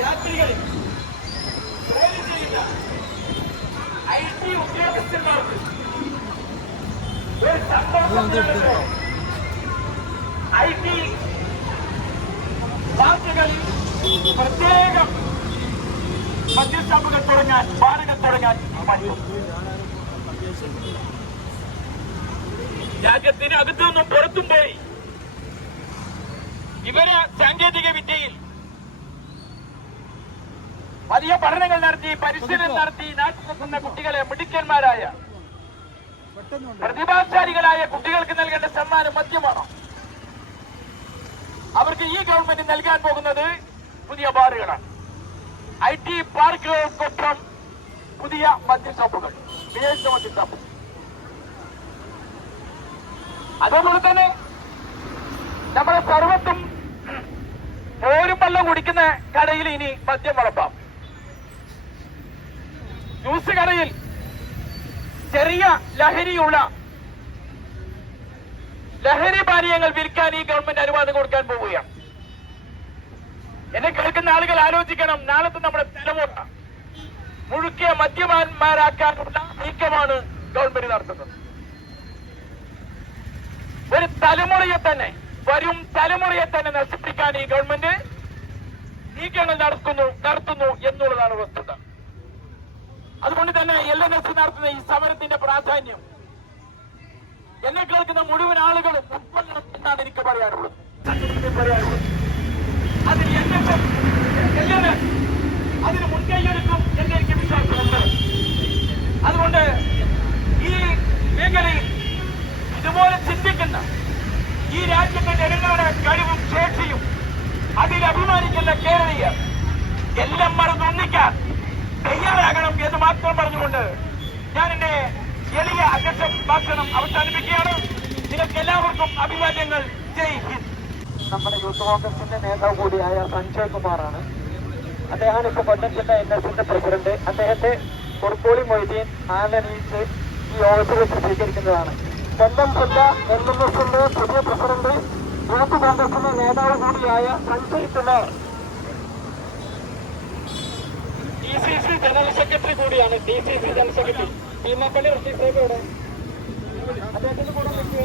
യാത്രികളിൽ ജോലി ചെയ്യുന്ന IT ഉദ്യോഗസ്ഥന്മാർക്ക് ഒരു സംഭവം IT പാർട്ടികളിൽ പ്രത്യേകം മദ്യഷാപ്പുകൾ തുടങ്ങാൻ ബാറുകൾ തുടങ്ങാൻ രാജ്യത്തിന് അകത്തുനിന്നും പുറത്തും പോയി ഇവര് സാങ്കേതിക വിദ്യയിൽ വലിയ പഠനങ്ങൾ നടത്തി പരിശീലനം നടത്തി നാട്ടിലെത്തുന്ന കുട്ടികളെ മിടുക്കന്മാരായ പ്രതിഭാശാലികളായ കുട്ടികൾക്ക് നൽകേണ്ട സമ്മാനം മദ്യമാണ്. അവർക്ക് ഈ ഗവൺമെന്റ് നൽകാൻ പോകുന്നത് പുതിയ ബാറുകളാണ്. IT പാർക്കുകൾക്കൊപ്പം പുതിയ മദ്യഷാപ്പുകൾ, വിദേശ മദ്യഷാപ്പുകൾ. അതേപോലെ തന്നെ നമ്മുടെ സർവത്തും ഓരും വെള്ളം കുടിക്കുന്ന കടയിൽ ഇനി മദ്യം വളർത്താം. ജ്യൂസ് കടയിൽ ചെറിയ ലഹരി പാനീയങ്ങൾ വിൽക്കാൻ ഈ ഗവൺമെന്റ് അനുവാദം കൊടുക്കാൻ പോവുകയാണ്. എന്നെ കേൾക്കുന്ന ആളുകൾ ആലോചിക്കണം. നാളത്തെ നമ്മുടെ തലമുറ മുഴുക്കിയ മദ്യപാന്മാരാക്കാനുള്ള നീക്കമാണ് ഗവൺമെന്റ് നടത്തുന്നത്. ഒരു തലമുറയെ തന്നെ, വരും തലമുറയെ തന്നെ നശിപ്പിക്കാൻ ഈ ഗവൺമെന്റ് നീക്കങ്ങൾ നടത്തുന്നു എന്നുള്ളതാണ് വസ്തുത. അതുകൊണ്ട് തന്നെ LNS നടത്തുന്ന ഈ സമരത്തിന്റെ പ്രാധാന്യം എന്നെ കേൾക്കുന്ന മുഴുവൻ ആളുകളും ഉൾക്കൊള്ളണം എന്നാണ് എനിക്ക് പറയാനുള്ളത്. അതിന് NSS, LNS അതിന് മുൻകൈയെടുക്കും എന്ന് എനിക്ക് വിശ്വാസമുണ്ട്. അതുകൊണ്ട് ഈ മേഖലയിൽ ഇതുപോലെ ചിന്തിക്കുന്ന ഈ രാജ്യത്തെ ജനങ്ങളുടെ കഴിവും ശേഷിയും അതിൽ അഭിമാനിക്കുന്ന കേരളീയർ എല്ലാം മറന്നൊന്നിക്കാൻ തയ്യാറാകണം എന്ന് മാത്രം പറഞ്ഞുകൊണ്ട് ഞാൻ എന്റെ എളിയ അധ്യക്ഷ ഭാഷണം അവസാനിപ്പിക്കുകയാണ്. നിങ്ങൾക്ക് എല്ലാവർക്കും അഭിവാദ്യങ്ങൾ. ജയ് ഹിന്ദ്. നമ്മുടെ യൂത്ത് കോൺഗ്രസിന്റെ നേതാവ് കൂടിയായ സഞ്ജയ് കുമാറാണ്. അദ്ദേഹമാണ് ഇപ്പോൾ കൊല്ലം ജില്ലാ NSന്റെ പ്രസിഡന്റ്. അദ്ദേഹത്തെ കുറുക്കോളി മൊയ്തീൻ ആനനീച്ച് ഈ യോഗത്തിൽ വെച്ച് സ്വീകരിക്കുന്നതാണ്. കൊല്ലം ജില്ലാ LNSന്റെ പുതിയ പ്രസിഡന്റ്, യൂത്ത് കോൺഗ്രസിന്റെ നേതാവ് കൂടിയായ Sanjay Kumar, DCC general secretary കൂടിയാണ്. DCC general secretary Beemapally Rasheed Sahib അദ്ദേഹത്തിന്റെ കൂടെ നിൽക്കുക.